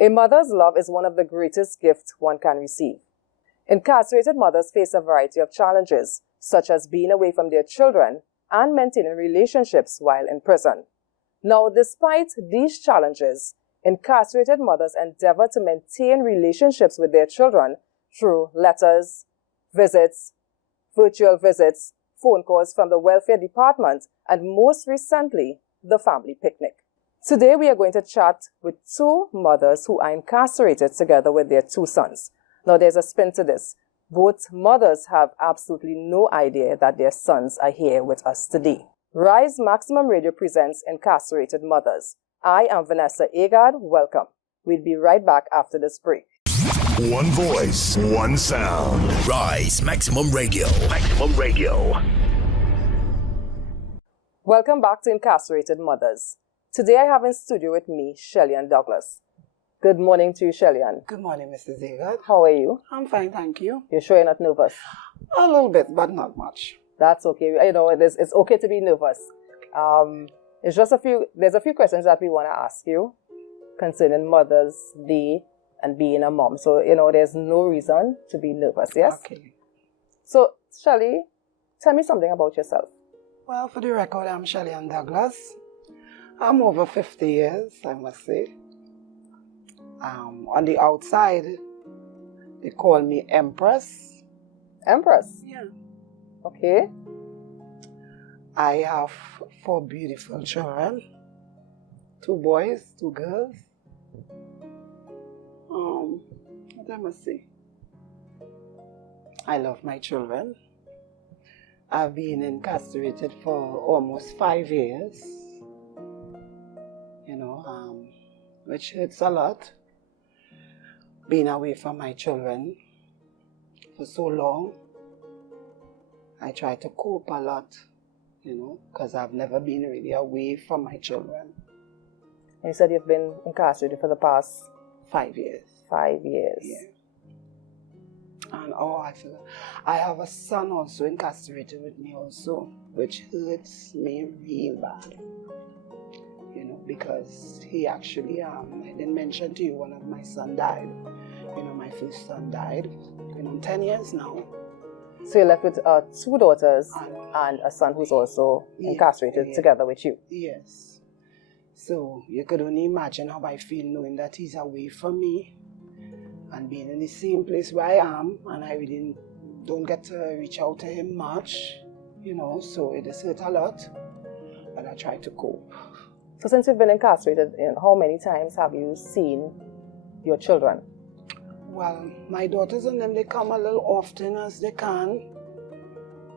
A mother's love is one of the greatest gifts one can receive. Incarcerated mothers face a variety of challenges, such as being away from their children and maintaining relationships while in prison. Now, despite these challenges, incarcerated mothers endeavor to maintain relationships with their children through letters, visits, virtual visits, phone calls from the welfare department, and most recently, the family picnic. Today, we are going to chat with two mothers who are incarcerated together with their two sons. Now, there's a spin to this. Both mothers have absolutely no idea that their sons are here with us today. Rise Maximum Radio presents Incarcerated Mothers. I am Vanessa Agard. Welcome. We'll be right back after this break. One voice, one sound. Rise Maximum Radio. Maximum Radio. Welcome back to Incarcerated Mothers. Today I have in studio with me Shelly-Ann Douglas. Good morning to you, Shelly-Ann. Good morning, Mrs. Agard. How are you? I'm fine, thank you. You're sure you're not nervous? A little bit, but not much. That's okay. You know, it's okay to be nervous. It's just there's a few questions that we want to ask you concerning Mother's Day and being a mom. So, you know, there's no reason to be nervous, yes? Okay. So, Shelly, tell me something about yourself. Well, for the record, I'm Shelly-Ann Douglas. I'm over 50 years, I must say. On the outside, they call me Empress. Empress? Yeah. Okay. I have 4 beautiful children. 2 boys, 2 girls. What I must say? I love my children. I've been incarcerated for almost 5 years. You know, which hurts a lot. Being away from my children for so long. I try to cope a lot, you know, because I've never been really away from my children. You said you've been incarcerated for the past 5 years. 5 years. Yeah. And I forgot. I have a son also incarcerated with me also, which hurts me real bad. You know, because he actually, I didn't mention to you, one of my son died. You know, my first son died. You know, 10 years now. So you're left with 2 daughters and a son who's also incarcerated together with you. Yes. So you could only imagine how I feel knowing that he's away from me and being in the same place where I am, and I really don't get to reach out to him much, you know, so it has hurt a lot, but I try to cope. So since you've been incarcerated, how many times have you seen your children? Well, my daughters and them, they come a little often as they can,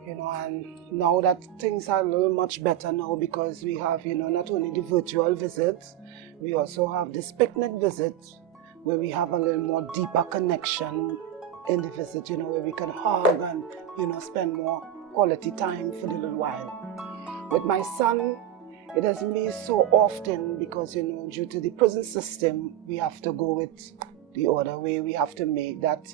you know, and now that things are a little much better now because we have, you know, not only the virtual visits, we also have this picnic visit where we have a little more deeper connection in the visit, you know, where we can hug and, you know, spend more quality time for the little while. With my son, it doesn't be so often because, you know, due to the prison system, we have to go with the other way. We have to make that,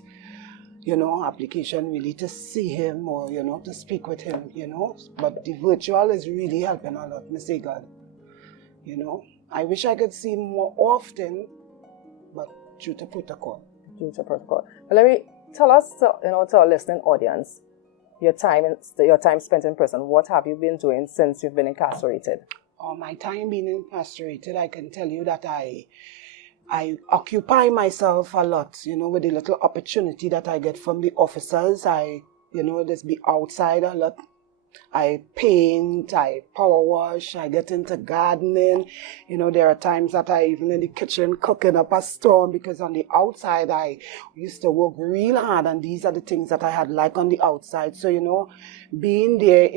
you know, application really to see him or, you know, to speak with him, you know. But the virtual is really helping a lot, Miss Agard. You know, I wish I could see him more often, but due to protocol. Due to protocol. Well, let me tell us, to our listening audience, your time spent in prison. What have you been doing since you've been incarcerated? My time being incarcerated, I can tell you that I occupy myself a lot, you know, with the little opportunity that I get from the officers. I, you know, just be outside a lot. I paint, I power wash, I get into gardening. You know, there are times that I even in the kitchen cooking up a storm because on the outside I used to work real hard and these are the things that I had like on the outside. So, you know, being there,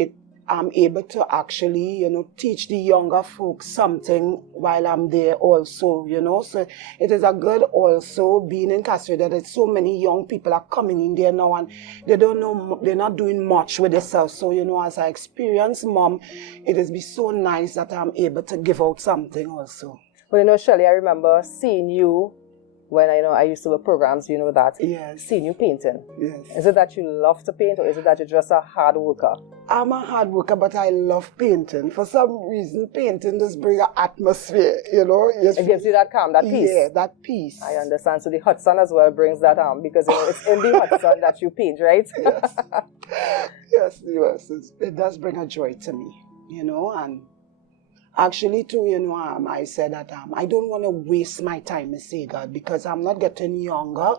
I'm able to actually, you know, teach the younger folks something while I'm there also, you know. So it is a good also being incarcerated that so many young people are coming in there now and they don't know, they're not doing much with themselves. So, you know, as I experienced mom, it has been so nice that I'm able to give out something also. Well, you know, Shelly, I remember seeing you when I used to work programs, you know that, Yes. seeing you painting. Yes. Is it that you love to paint, or is it that you're just a hard worker? I'm a hard worker, but I love painting. For some reason, painting just brings an atmosphere, you know. It gives you that calm, that peace. Yeah, that peace. I understand. So the hot sun as well brings that because it's in the hot sun that you paint, right? Yes. Yes, it does bring a joy to me, you know. And actually, too, you know, I said that I don't want to waste my time, Miss Agard, because I'm not getting younger,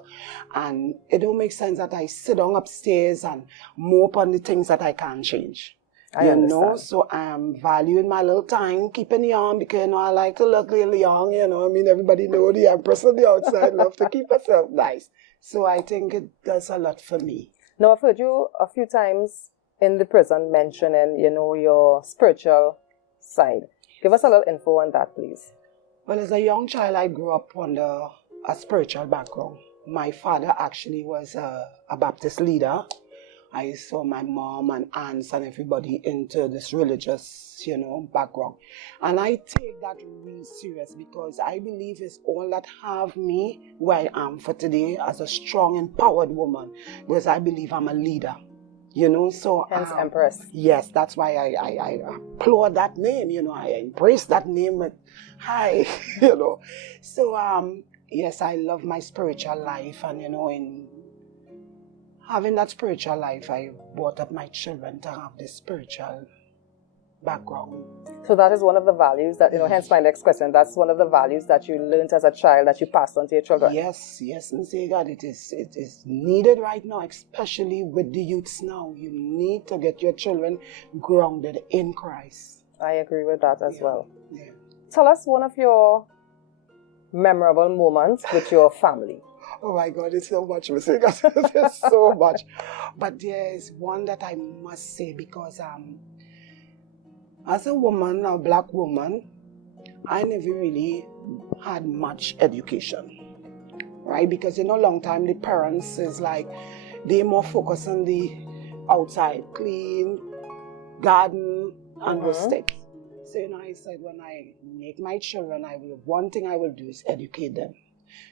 and it don't make sense that I sit down upstairs and mope on the things that I can't change. I understand. Know, so I'm valuing my little time, keeping young, because, you know, I like to look really young, you know. I mean, everybody know the empress on the outside love to keep herself nice. So I think it does a lot for me. Now, I've heard you a few times in the prison mentioning, you know, your spiritual side. Give us a little info on that, please. Well, as a young child, I grew up under a spiritual background. My father actually was a Baptist leader. I saw my mom and aunts and everybody into this religious, you know, background. And I take that really serious because I believe it's all that have me where I am for today as a strong, empowered woman. Because I believe I'm a leader. You know, so... Hence Empress. Yes, that's why I applaud that name, you know. I embrace that name with hi, you know. So, yes, I love my spiritual life. And, you know, in having that spiritual life, I brought up my children to have this spiritual background. So that is one of the values that, you know, hence my next question. That's one of the values that you learned as a child that you passed on to your children. Yes, Ms. Agard, it is needed right now, especially with the youths now. You need to get your children grounded in Christ. I agree with that as well. Yeah. Tell us one of your memorable moments with your family. Oh my God, it's so much, Ms. Agard. There's so much. But there is one that I must say because as a woman, a black woman, I never really had much education, right? Because, you know, long time the parents is like, they more focus on the outside, clean, garden, and rustic. So, you know, I said, when I make my children, one thing I will do is educate them.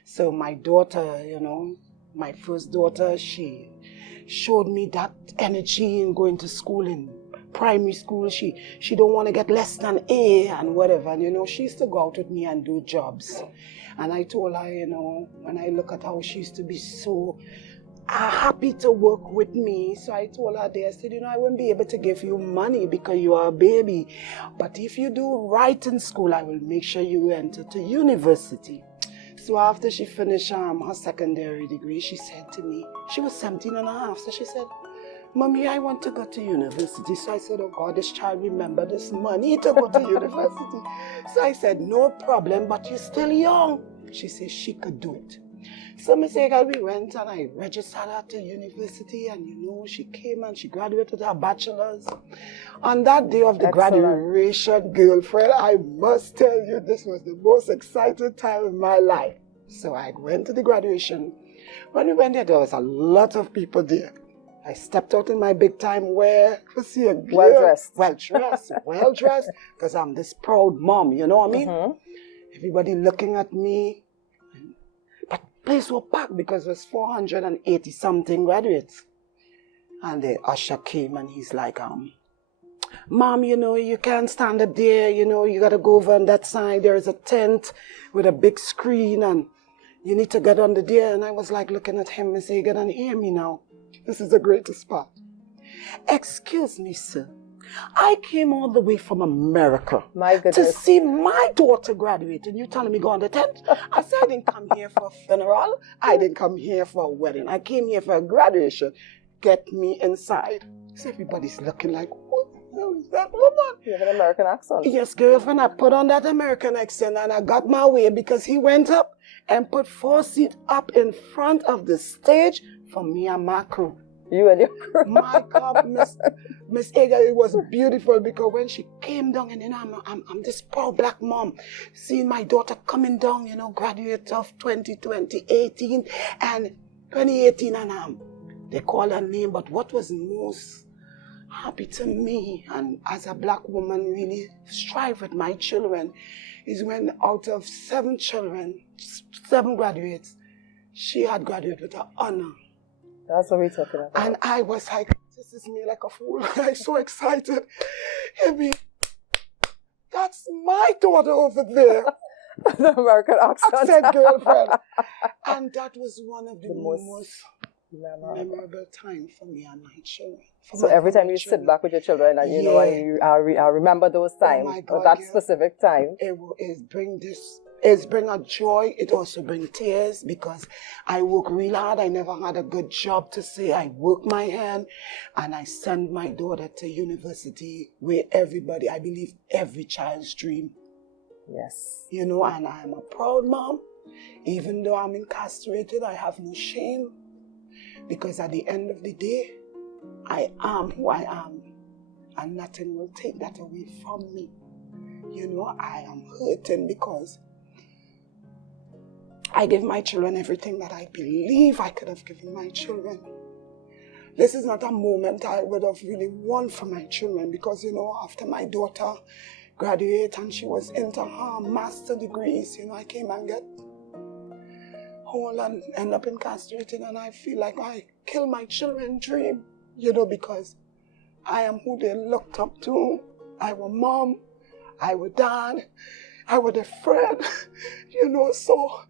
So my daughter, you know, my first daughter, she showed me that energy in going to school in primary school. She don't want to get less than A and whatever. And, you know, she used to go out with me and do jobs. And I told her, you know, when I look at how she used to be so happy to work with me. So I told her there, I said, you know, I won't be able to give you money because you are a baby. But if you do right in school, I will make sure you enter to university. So after she finished her secondary degree, she said to me, she was 17 and a half. So she said, Mommy, I want to go to university. So I said, oh God, this child remember this money to go to university. So I said, no problem, but you're still young. She said she could do it. So Miss Agard, we went and I registered her to university, and you know, she came and she graduated her bachelor's. On that day of the graduation, girlfriend, I must tell you, this was the most exciting time in my life. So I went to the graduation. When we went there was a lot of people there. I stepped out in my big time wear to see a girl. Well dressed, because I'm this proud mom, you know what I mean? Everybody looking at me. But place was packed because it was 480 something graduates. And the usher came and he's like, Mom, you know, you can't stand up there, you know, you gotta go over on that side. There is a tent with a big screen and you need to get under there. And I was like looking at him and saying, and hear me now. This is the greatest part. Excuse me, sir. I came all the way from America to see my daughter graduate, and you telling me go on the tent? I said I didn't come here for a funeral. I didn't come here for a wedding. I came here for a graduation. Get me inside. So everybody's looking like, what the hell is that woman? You have an American accent. Yes, girlfriend, I put on that American accent and I got my way because he went up and put 4 seats up in front of the stage for me and my crew. You and your crew. My God, Miss Agard, it was beautiful because when she came down, and you know, I'm this proud black mom, seeing my daughter coming down, you know, graduate of 2018 and 2018, and they call her name. But what was most happy to me, and as a black woman really strive with my children, is when out of 7 children, 7 graduates, she had graduated with an honor. That's what we're talking about. And I was like, this is me like a fool. I'm so excited. I mean, that's my daughter over there. The American accent. Girlfriend. And that was one of the most memorable time for me and my children. So every time you sit back with your children and you know, and I remember those times, my God, that specific time. It bring a joy. It also bring tears because I work real hard. I never had a good job to say. I work my hand and I send my daughter to university where everybody, I believe every child's dream. Yes. You know, and I am a proud mom. Even though I'm incarcerated, I have no shame. Because at the end of the day, I am who I am. And nothing will take that away from me. You know, I am hurting because I give my children everything that I believe I could have given my children. This is not a moment I would have really won for my children because, you know, after my daughter graduated and she was into her master degrees, you know, I came and get whole and end up incarcerated, and I feel like I killed my children's dream, you know, because I am who they looked up to. I was mom, I was dad, I was a friend, you know, so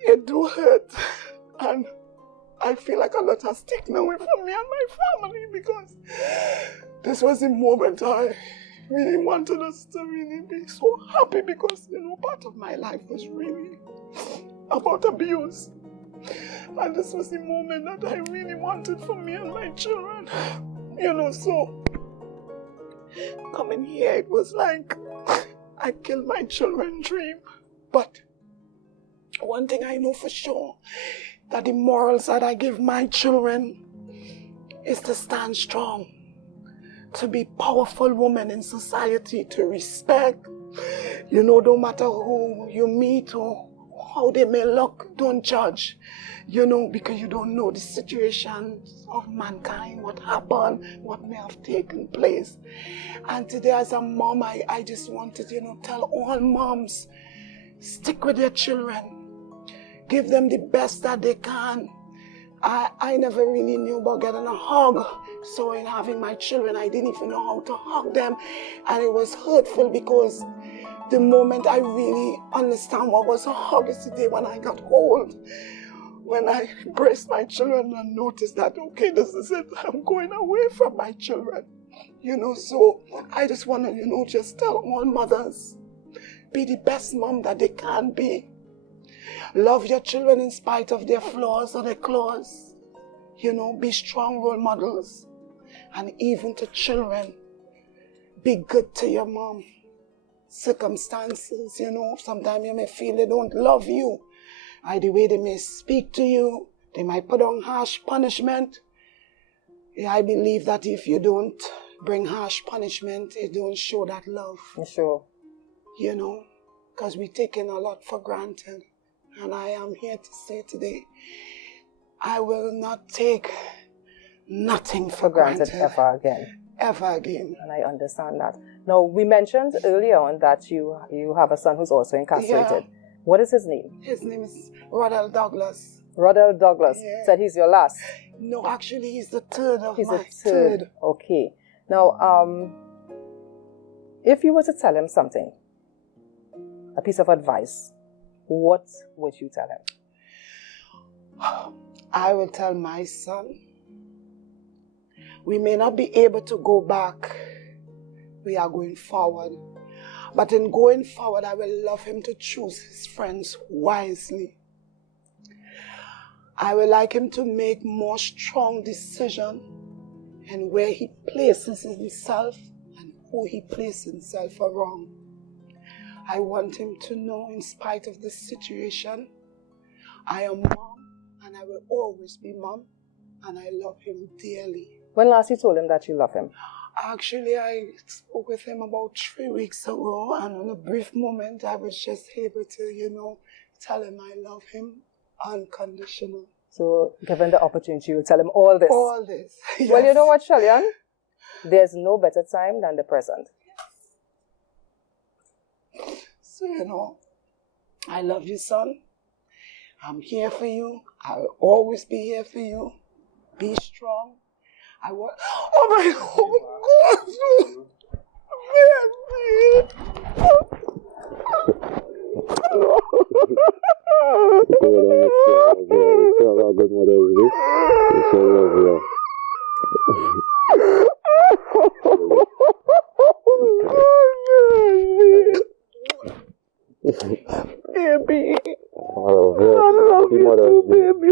it do hurt. And I feel like a lot has taken away from me and my family because this was the moment I really wanted us to really be so happy because, you know, part of my life was really about abuse. And this was the moment that I really wanted for me and my children. You know, so coming here, it was like I killed my children's dream. But one thing I know for sure, that the morals that I give my children is to stand strong, to be powerful women in society, to respect. You know, no matter who you meet or how they may look, don't judge. You know, because you don't know the situations of mankind, what happened, what may have taken place. And today as a mom, I just wanted, you know, tell all moms, stick with your children. Give them the best that they can. I never really knew about getting a hug. So in having my children, I didn't even know how to hug them. And it was hurtful because the moment I really understand what was a hug is the day when I got old. When I embraced my children and noticed that, okay, this is it. I'm going away from my children. You know, so I just want to, you know, just tell all mothers, be the best mom that they can be. Love your children in spite of their flaws or their claws. You know, be strong role models. And even to children, be good to your mom. Circumstances, you know, sometimes you may feel they don't love you. The way they may speak to you, they might put on harsh punishment. I believe that if you don't bring harsh punishment, it don't show that love. Sure. You know, because we're taking a lot for granted. And I am here to say today, I will not take nothing for granted ever again. Ever again. And I understand that. Now, we mentioned earlier on that you have a son who's also incarcerated. Yeah. What is his name? His name is Rodell Douglas. Rodell Douglas. Yeah. Said he's your last. No, actually, he's the third of he's my the third. Okay. Now, if you were to tell him something, a piece of advice, what would you tell him? I will tell my son, we may not be able to go back. We are going forward. But in going forward, I will love him to choose his friends wisely. I would like him to make more strong decisions in where he places himself and who he places himself around. I want him to know, in spite of the situation, I am mom and I will always be mom, and I love him dearly. When last you told him that you love him? Actually, I spoke with him about 3 weeks ago, and in a brief moment, I was just able to, you know, tell him I love him unconditional. So, given the opportunity, you'll tell him all this? All this, yes. Well, you know what, Shellian? There's no better time than the present. So, you know, I love you, son. I'm here for you. I'll always be here for you. Be strong. I want. Oh my God! Baby, I love you too, baby.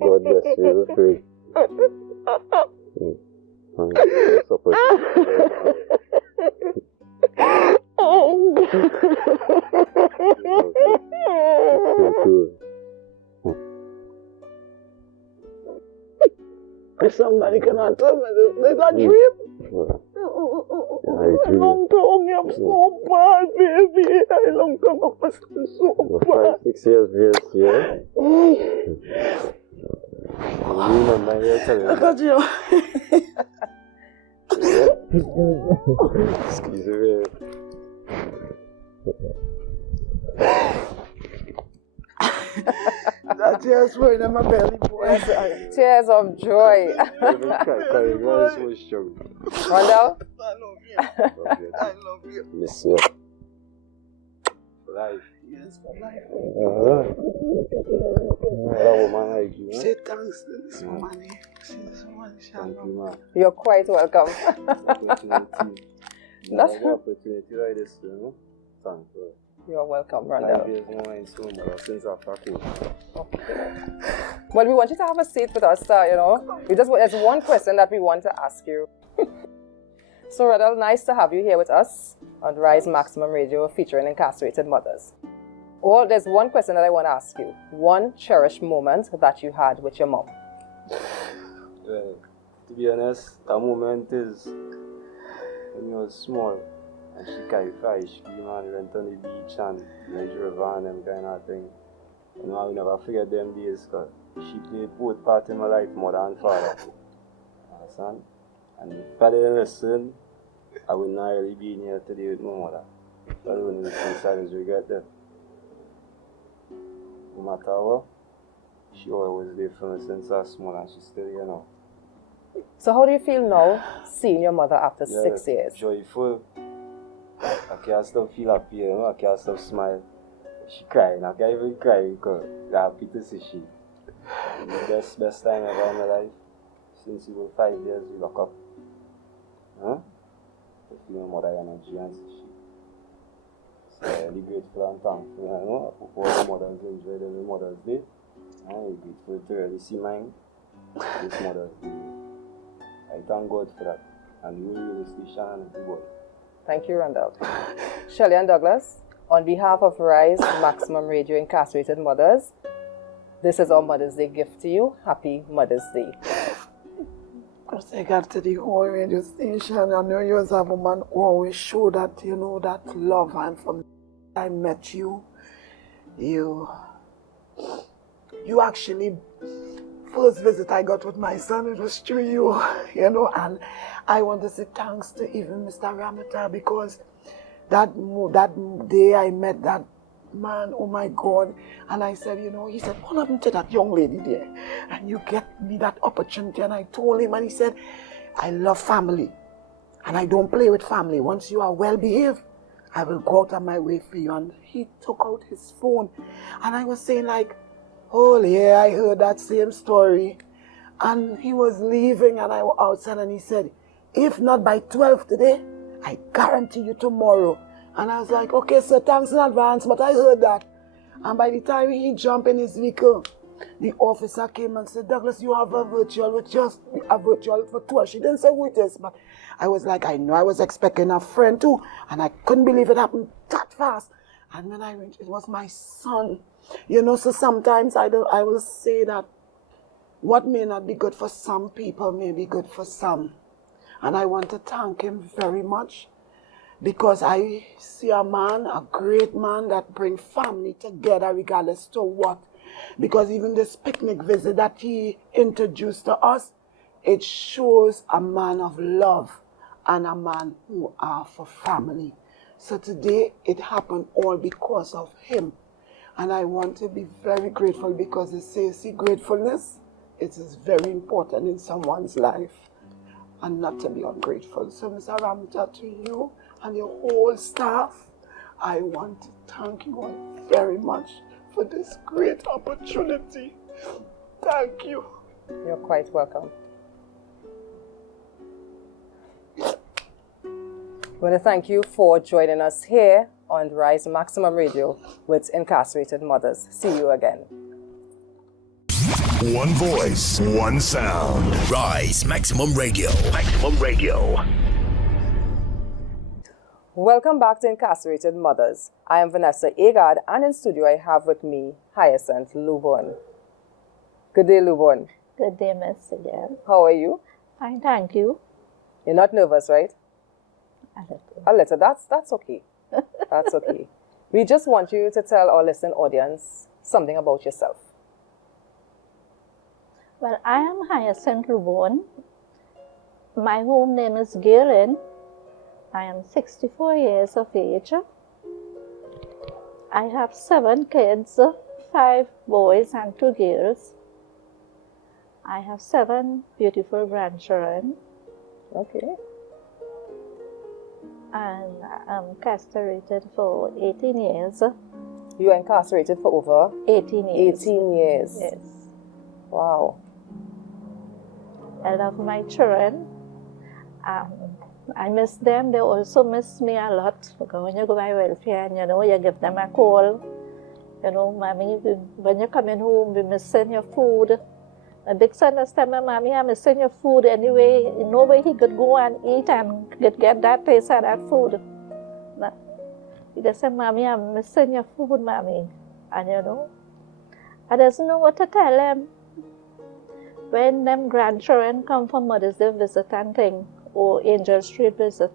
God bless you. Pray. Somebody cannot tell me this is a dream. I long to I'm so bad, baby. I long to I'm so bad. 5-6 years, yeah. Look at you. Excuse me. That tears flowing in my belly, boy. Tears of joy. Rondell? I love you. I love you. Miss you. For life. Yes, for life. That woman like you. Say thanks to this woman. Say this woman, Shalom. You're quite welcome. Opportunity. Opportunity like this, you know. Thanks. You're welcome, 5 Rondell. years more in school, since after school. Well, we want you to have a seat with us, you know. There's one question that we want to ask you. So, Rondell, nice to have you here with us on Rise Maximum Radio featuring incarcerated mothers. There's one question that I want to ask you. One cherished moment that you had with your mom. Well, to be honest, that moment is when you was small. And she carried fish, we went on the beach and Niger River and them kind of thing. You know, I will never forget them days because she played both parts in my life, mother and father. Understand? And if I didn't listen, I would not really be in here today with my mother. That's the only thing I regret that. No matter what, she always there for me since I was small and she's still here now. So how do you feel now, seeing your mother after 6 years? Joyful. I can't stop feel happy, you know, I can't stop smile. She crying, I can't even cry because I'm happy to see she. The best time ever in my life. Since we were 5 years, we lock up. Huh? To feel my mother energy and see she. So I'm really grateful and thankful, you know. I hope all the mothers enjoyed every Mother's Day. I'm grateful to really see mine this Mother's Day. I thank God for that. And the whole radio station and everybody. Thank you, Rondell. Shelley and Douglas, on behalf of Rise Maximum Radio Incarcerated Mothers, this is our Mother's Day gift to you. Happy Mother's Day. Because I got to the whole radio station, I know you as a woman always show that, you know, that love. And from the time I met you, you actually, first visit I got with my son, it was through you, you know, and I want to say thanks to even Mr. Ramata because that day I met that man, oh my God, and I said, you know, he said, what happened to that young lady there? And you get me that opportunity, and I told him, and he said, I love family, and I don't play with family. Once you are well behaved, I will go out of my way for you. And he took out his phone, and I was saying like, oh yeah, I heard that same story. And he was leaving, and I was outside, and he said, if not by 12 today, I guarantee you tomorrow. And I was like, okay, sir, thanks in advance, but I heard that. And by the time he jumped in his vehicle, the officer came and said, Douglas, you have a virtual with just a virtual for 2 hours. She didn't say who it is, but I was like, I know I was expecting a friend too, and I couldn't believe it happened that fast. And when I went, it was my son. You know, so sometimes I will say that what may not be good for some people may be good for some. And I want to thank him very much because I see a man, a great man that brings family together regardless to what. Because even this picnic visit that he introduced to us, it shows a man of love and a man who are for family. So today it happened all because of him. And I want to be very grateful because they say, see, gratefulness, it is very important in someone's life and not to be ungrateful. So Mr. Ramta, to you and your whole staff, I want to thank you all very much for this great opportunity. Thank you. You're quite welcome. I want to thank you for joining us here on Rise Maximum Radio with Incarcerated Mothers. See you again. One voice, one sound. Rise Maximum Radio. Maximum Radio. Welcome back to Incarcerated Mothers. I am Vanessa Agard, and in studio I have with me Hyacinth Lubon. Good day, Lubon. Good day, Miss again. How are you? Fine, thank you. You're not nervous, right? A little. A little. That's okay. That's okay. We just want you to tell our listening audience something about yourself. Well, I am Hyacinth Lubon. My home name is Galen. I am 64 years of age. I have 7 kids, 5 boys and 2 girls. I have 7 beautiful grandchildren. Okay. And I'm incarcerated for 18 years. You were incarcerated for over 18 years. 18 years. Yes. Wow. I love my children. I miss them. They also miss me a lot. Because when you go by welfare and you give them a call. Mommy, when you come in home, we missing your food. My big son has told me, Mommy, I'm missing your food anyway. No way he could go and eat and get that taste of that food. He just said, Mommy, I'm missing your food, Mommy. And I doesn't know what to tell them. When them grandchildren come for Mother's Day visit and thing, or Angel Street visit,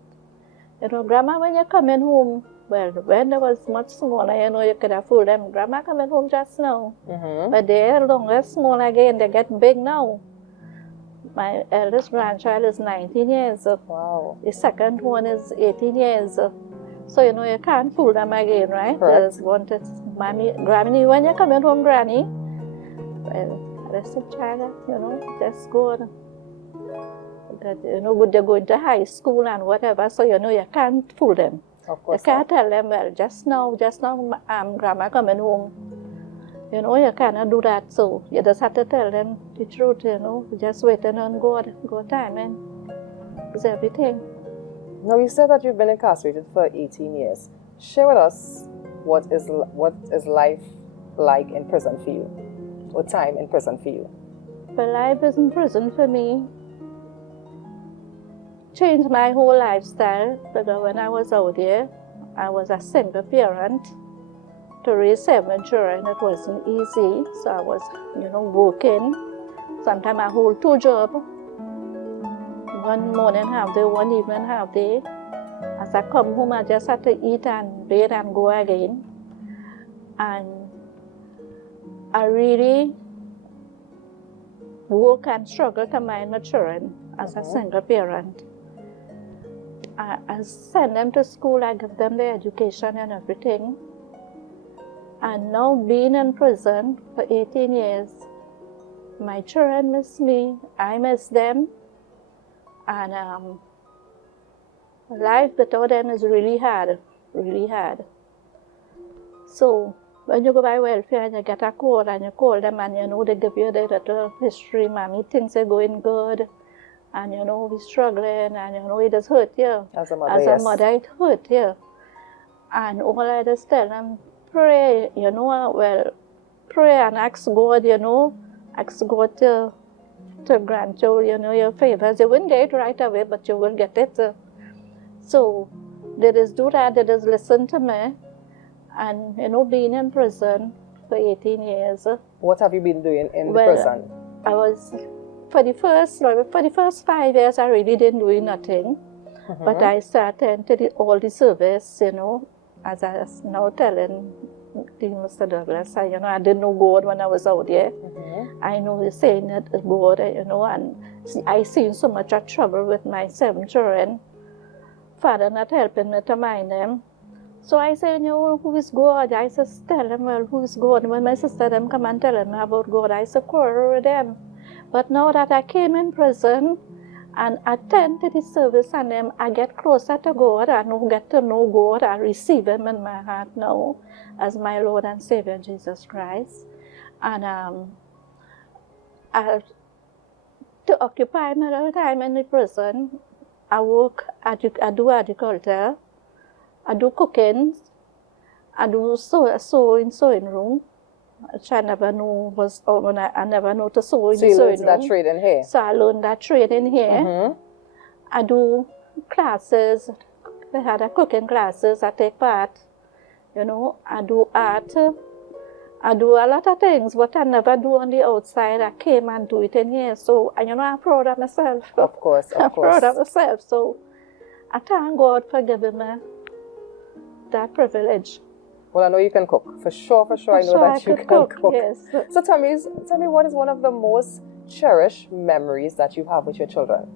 Grandma, when you're coming home, well, when they was much smaller, you could have fooled them. Grandma coming home just now. Mm-hmm. But they're longer, small again. They get big now. My eldest grandchild is 19 years. Wow. The second one is 18 years. So, you can't fool them again, right? Correct. They just wanted, Mommy, Granny, when you're coming home, Granny? Well, I said, child, just go on. That, they're going to high school and whatever, so, you can't fool them. Of course. You can't tell them, well, just now, Grandma coming home. You cannot do that, so you just have to tell them the truth, just waiting on God time, and it's everything. Now, you said that you've been incarcerated for 18 years. Share with us what is life like in prison for you, or time in prison for you. Well, life is in prison for me. Changed my whole lifestyle, because when I was out there, I was a single parent. To raise 7 children, it wasn't easy, so I was, working. Sometimes I hold 2 jobs. One morning half day, one evening half day. As I come home, I just had to eat and bathe and go again. And I really work and struggle to mind my children as a single parent. I send them to school, I give them their education and everything. And now being in prison for 18 years, my children miss me, I miss them. And life without them is really hard, really hard. So when you go by welfare and you get a call and you call them and they give you the little history, Mommy, things are going good. And we're struggling and it does hurt you. As a mother, a mother, it hurt you. And all I just tell them, pray, pray and ask God, ask God to grant you, your favors. You wouldn't get it right away, but you will get it. So they just do that, they just listen to me. And, being in prison for 18 years. What have you been doing in the prison? I was, for the first 5 years, I really didn't do nothing. Mm-hmm. But I started to all the service, as I was now telling Mr. Douglas, I didn't know God when I was out there. Mm-hmm. I know he's saying that God, and I seen so much of trouble with my 7 children. Father not helping me to mind them. So I say, you know, who is God? I says, tell them, well, who is God? When my sister them come and tell me about God, I say, quarrel with them. But now that I came in prison and attend to the service and them, I get closer to God and get to know God. I receive Him in my heart now as my Lord and Savior, Jesus Christ. And to occupy my little time in the prison, I work, I do agriculture, I do cooking, I do sewing room, which I never knew was, I never know to sew in the sewing room. So you learned that trade in here? So I learned that trade in here. I do classes, they had a cooking classes, I take part, you know, I do art, I do a lot of things, but I never do on the outside. I came and do it in here. So, you know, I'm proud of myself. Of course, I'm proud of myself. So, I thank God for giving me that privilege. Well, I know you can cook. For sure, I know that you can cook. Yes. So tell me, what is one of the most cherished memories that you have with your children?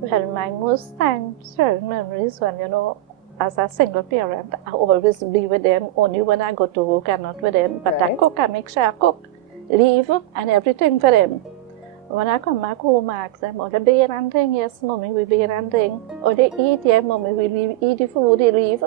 Well, my most cherished memories when, you know, as a single parent, I always be with them only when I go to work and not with them. But I cook, I make sure I cook, leave, and everything for them. When I come back home, I ask them, oh, they bear and thing? Yes, mommy, we bear and thing. Or they eat, yeah, mommy, we eat the food, they leave.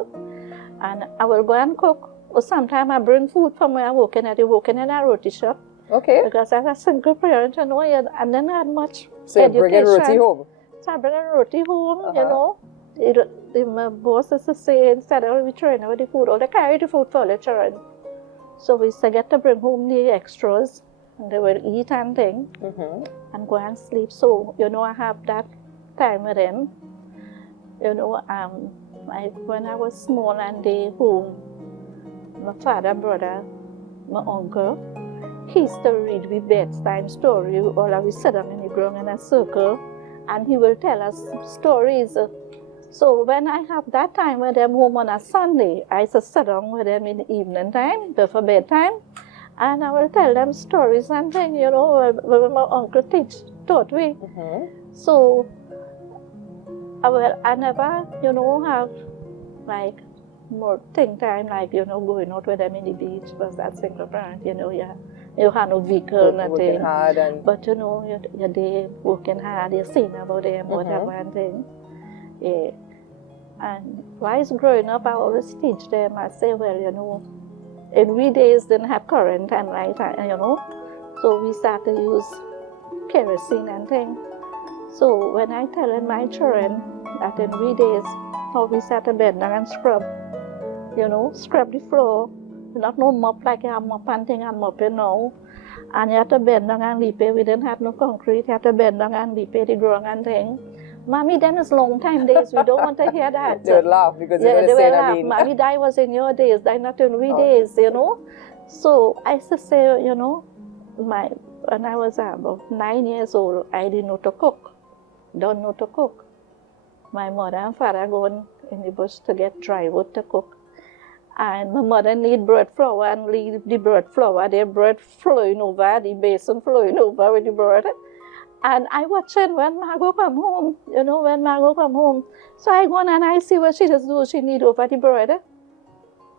And I will go and cook. Or sometimes I bring food from where I'm working at. I'm working in a roti shop. Okay. Because as a single parent, you know, and then I had much so education. So you bring roti home? So I bring a roti home, you know. My boss used to say, instead of we throwing away the food, or they carry the food for the children. So we used to get to bring home the extras, and they will eat and thing, and go and sleep. So, you know, I have that time with them. You know, when I was small and they home, my father, brother, my uncle, he used to read me bedtime story. All of us sit down in the ground in a circle, and he will tell us stories. So when I have that time with them home on a Sunday, I used to sit down with them in the evening time, before bedtime, and I will tell them stories and things, you know, what my uncle taught me. So, I never, you know, have like more think time, like, you know, going out with them in the beach, because that's single parent, you know, you have no vehicle, nothing. But, you know, you're there working hard, you're saying about them, whatever and thing. Yeah. And while growing up, I always teach them, I say, well, you know, in we days didn't have current and light, you know, so we start to use kerosene and things. So when I tell my children that in we days, how we start to bend down and scrub, you know, scrub the floor, not no mop like a mop and thing and mopping now, and you have to bend down and repair. We didn't have no concrete, you have to bend down and repair the ground and thing. Mommy, then it's long time days. We don't want to hear that. They would laugh because they're going to say that. Mommy, that was in your days, that not in we days, you know. So I used to say, you know, when I was about 9 years old, I didn't know to cook. Don't know to cook. My mother and father going in the bush to get dry wood to cook. And my mother need bread flour and leave the bread flour, the bread flowing over, the basin flowing over with the bread. And I watch it when Margot come home, you know, when Margot come home. So I go on and I see what she does do. She need over the bread.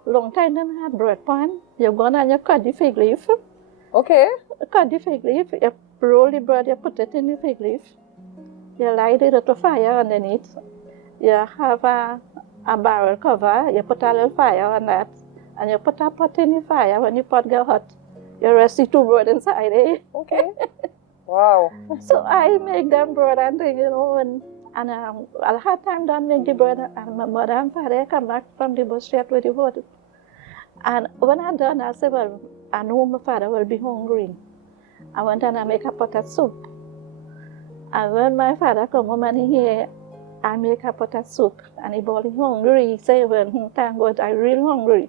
Long time didn't have bread pan. You go on and you cut the fig leaf. Okay. Cut the fig leaf. You roll the bread, you put it in the fig leaf. You light it at the fire underneath. You have a barrel cover. You put a little fire on that. And you put a pot in the fire. When the pot get hot, you rest the two bread inside it. Okay. Wow. So I make them bread and things, you know, and I had time done make the bread, and my mother and father come back from the bush straight with the wood. And when I done, I said, well, I know my father will be hungry. I went and I make a pot of soup. And when my father come home and he hear, I make a pot of soup, and he bought hungry, he say, well, thank God, I'm real hungry.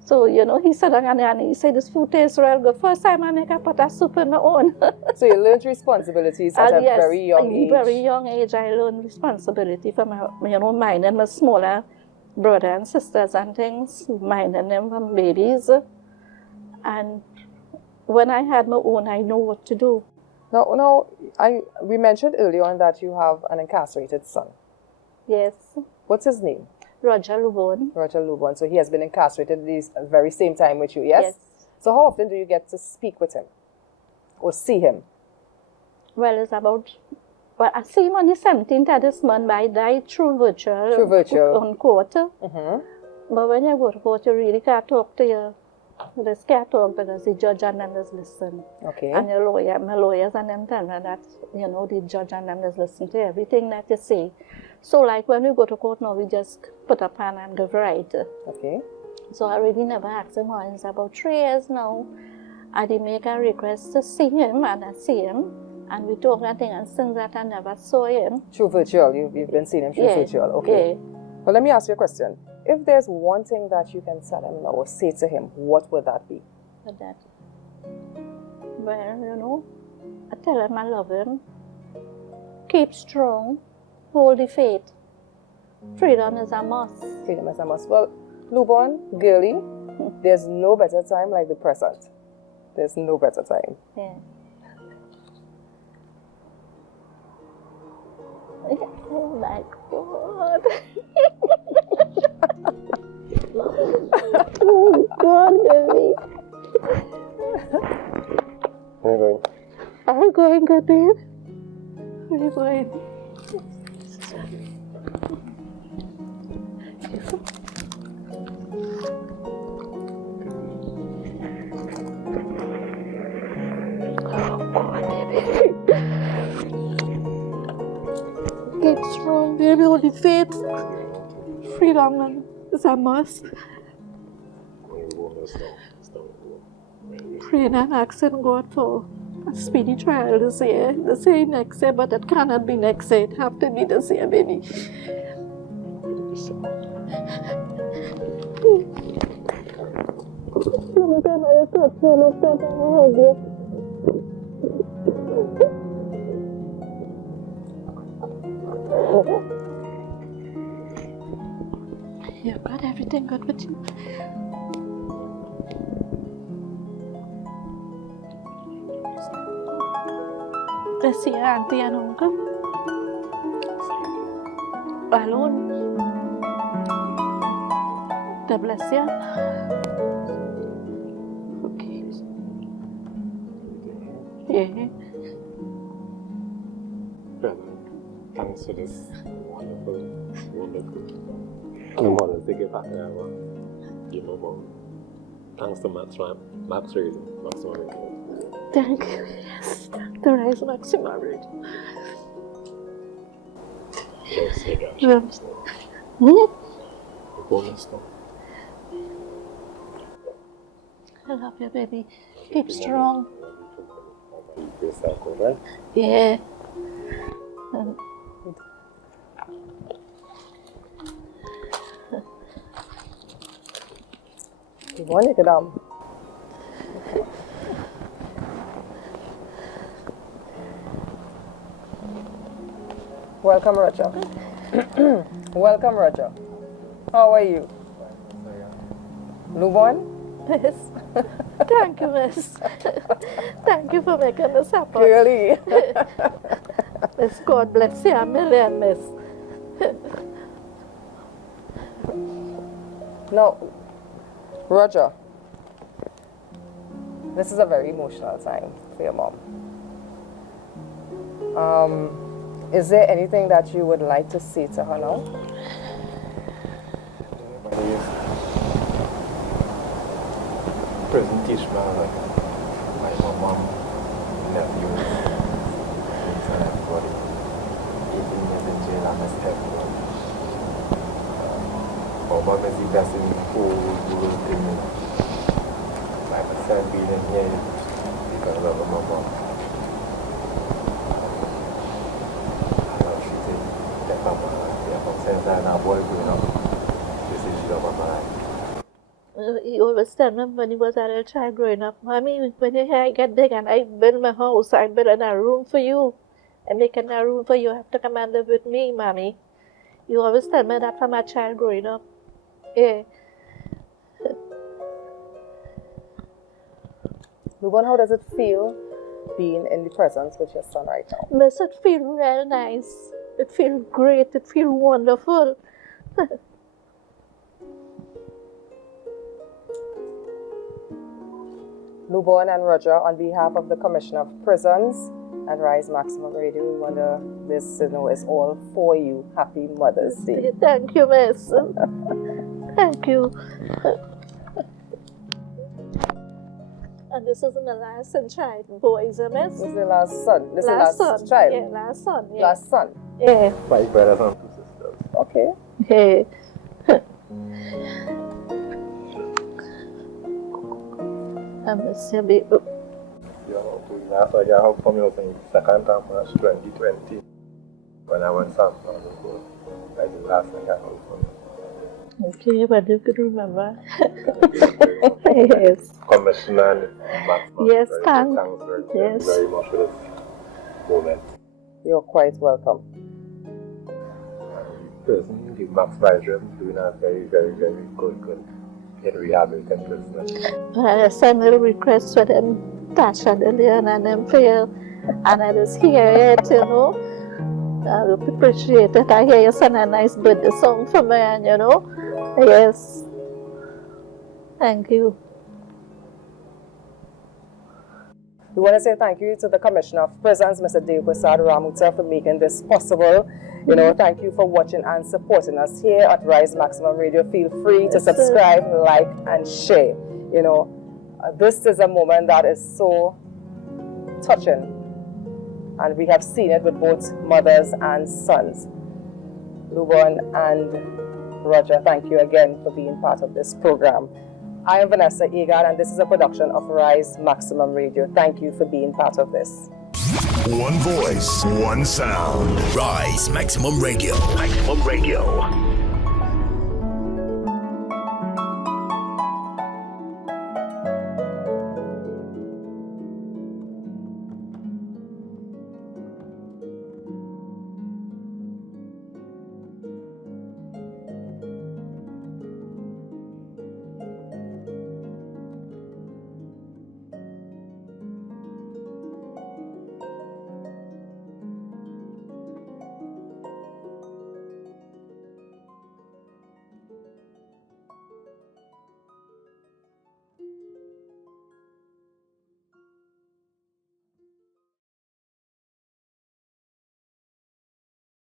So, you know, he said, and he said, this food tastes real good. First time I make a pot of soup on my own. So you learned responsibilities at a very young age? Very young age, I learned responsibility for my, you know, mine and my smaller brother and sisters and things, mine and them from babies. And when I had my own, I know what to do. Now, we mentioned earlier on that you have an incarcerated son. Yes. What's his name? Roger Lubon. Roger Lubon. So he has been incarcerated this very same time with you, yes? Yes. So how often do you get to speak with him or see him? Well, it's about... Well, I see him on the 17th of this month, but I died through virtual. Through virtual. On court. Mm-hmm. But when you go to court, you really can't talk to you. You just can't talk because the judge and them just listen. Okay. And your lawyer, my lawyers and them tell me that, you know, the judge and them just listen to everything that you say. So like when we go to court now, we just put a pen and give right. Okay. So I really never asked him why. It's about 3 years now. I did make a request to see him, and I see him. And we talk that thing, and since that I never saw him. Through virtual, you've been seeing him through virtual. Okay. Yeah. Well, let me ask you a question. If there's one thing that you can tell him now or say to him, what would that be? But that, well, you know, I tell him I love him. Keep strong. Hold the faith. Freedom is a must. Freedom is a must. Well, Lubon, girlie, there's no better time like the present. There's no better time. Yeah. Oh my God. Oh God, baby. How you going? Are you going good, babe? Are you going? Oh God, baby. Keep strong, baby. Only faith. Freedom is a must. Praying and asking God for a speedy trial this year. They say next year, but it cannot be next year. It have to be this year, baby. You got everything good with you? I see your auntie and uncle. Alone. God bless you. Okay. Yeah. Brother, thanks for this wonderful. No more than take it back there. Give my mom. Thanks to Max Radio, Maximum Radio. Thank you, yes. The Rise Maximum Radio. Yes, I got Yeah. you. Bonus stuff. I love you, baby. Keep strong. Good circle, right? Yeah. Lubon, you can Welcome, Roger. Welcome, Roger. How are you? Lubon? Miss. Thank you, miss. Thank you for making this happen. Girlie. Miss, God bless you a million, miss. Now, Roger, this is a very emotional time for your mom. Is there anything that you would like to say to her now? Presentation, like my mom, nephew, and everybody. 18 years in jail, I must have one. My messy best in full world in me. Like myself being in here because of my mom. I know she said that I'm saying that now boy growing up. This is she of my life. He always tell me when he was a little child growing up, Mommy, when your hair get big and I build my house, I build a room for you. I make a room for you. You have to come and live with me, Mommy. You always tell me that from a child growing up. Yeah. Lubon, how does it feel being in the presence with your son right now? Miss, it feel real nice. It feel great. It feel wonderful. Luborn and Roger, on behalf of the Commissioner of Prisons and Rise Maximum Radio, we wonder this is all for you. Happy Mother's Day. Thank you, miss. Thank you. And this is my last child, boys, miss? This is the last son. This is the Last last son. child. Yeah, last son. Yeah. Last son. Yeah. 5 brothers and 2 sisters. Okay. Yeah. I miss you, baby. Last year, how come you was in second time March 2020 when I went San Francisco. That's the last thing I heard from you. Okay, but you could remember. Yes. Commissioner and Maximum. Yes, very thanks. Thanks very, Yes. very much for this moment. You're quite welcome. Person, the Max Vydrum doing a very, very, very good in rehabilitating prisoners. I sent a request for them, Tasha, Delian, and them for you. And I just hear it, you know. I would appreciate it. I hear you send a nice birthday song for me, and you know. Yes. Thank you. We want to say thank you to the Commissioner of Prisons, Mr. Dave Prasad Ramuta, for making this possible. You know, thank you for watching and supporting us here at Rise Maximum Radio. Feel free to subscribe, like, and share. You know, this is a moment that is so touching, and we have seen it with both mothers and sons. Luborn and Roger, thank you again for being part of this program. I am Vanessa Egan, and this is a production of Rise Maximum Radio. Thank you for being part of this. One voice, one sound. Rise Maximum Radio. Maximum Radio.